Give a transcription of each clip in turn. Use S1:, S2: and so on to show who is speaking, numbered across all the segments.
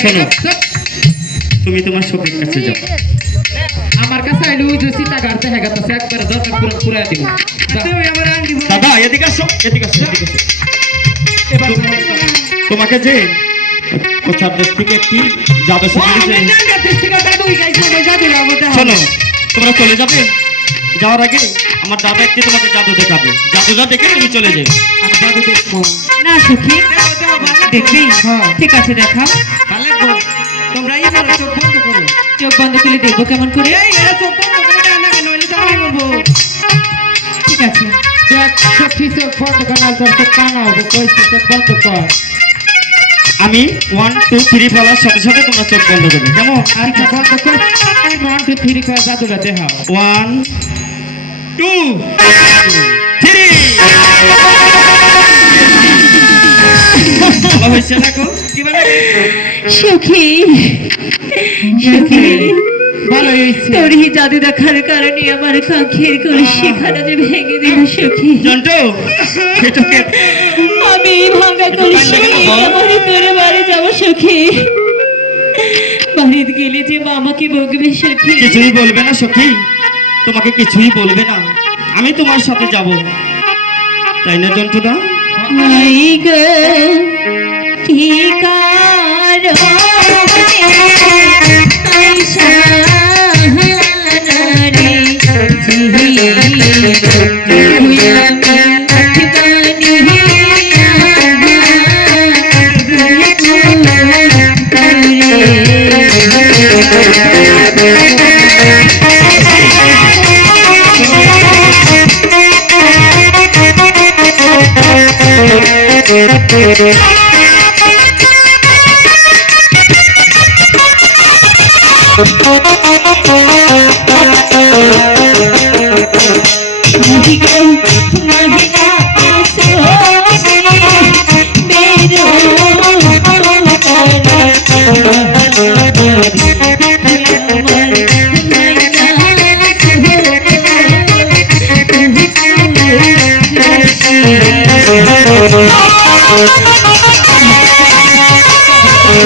S1: শোনো তুমি তোমার সখীর কাছে যাও।
S2: আমার কাছে আইলে ওই যে সীতা গাড়তে হ্যাঁ একবারে দরকার পুরো পুরা দিব
S3: তুমি আমার আঙ্গি
S1: দাদা এদিকে আসো এদিকে আসো এদিকে আসো।
S3: এবার
S1: তোমাকে যে কোথার দেশ থেকে একটি
S3: হবে।
S1: শোনো তোমরা চলে যাবে। যাওয়ার আগে আমার দাদা একটি তোমাকে জাদু দেখাবে। জাদুটা দেখে তুমি চলে যাবে।
S2: জাদু দেখব।
S4: না সখী। দেখবি?
S2: হ্যাঁ।
S4: ঠিক আছে দেখা
S3: চোখ বন্ধ করো।
S4: চোখ বন্ধ করে দেখব কেমন করে।
S3: এই, এরা চোখ বন্ধ করে দেয় না কেন? এলে তো আমি মরবো।
S4: ঠিক আছে।
S2: দেখ সখী চোখ বন্ধ কর তোর চোখ কানা হব। কইছে চোখ বন্ধ কর?
S1: আমি ওয়ান টু থ্রি বলার সাথে সাথে তোমরা চোখ বন্ধ করবে। কেমন?
S2: আচ্ছা বন্ধ কর। ওয়ান টু থ্রি করে জাদুটা দেখাও
S1: ওয়ান টু থ্রি
S4: সখী। তোর এই জাদু দেখার কারণে আমার কাঁখের করে যে ভেঙে দিল সখী।
S1: জন্টু এটাকে
S4: আমি ভাঙা কলসি আমার করে বাড়ি যাব সখী। বাড়িতে গেলে যে মা আমাকে বকবে সখী।
S1: কিছুই বলবে না সখী তোমাকে কিছুই বলবে না। আমি তোমার সাথে যাব। তাই না জন্টুদা?
S4: ওই
S3: Thank you.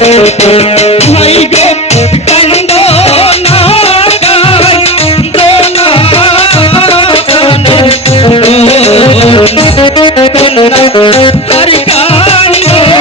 S3: Thank you.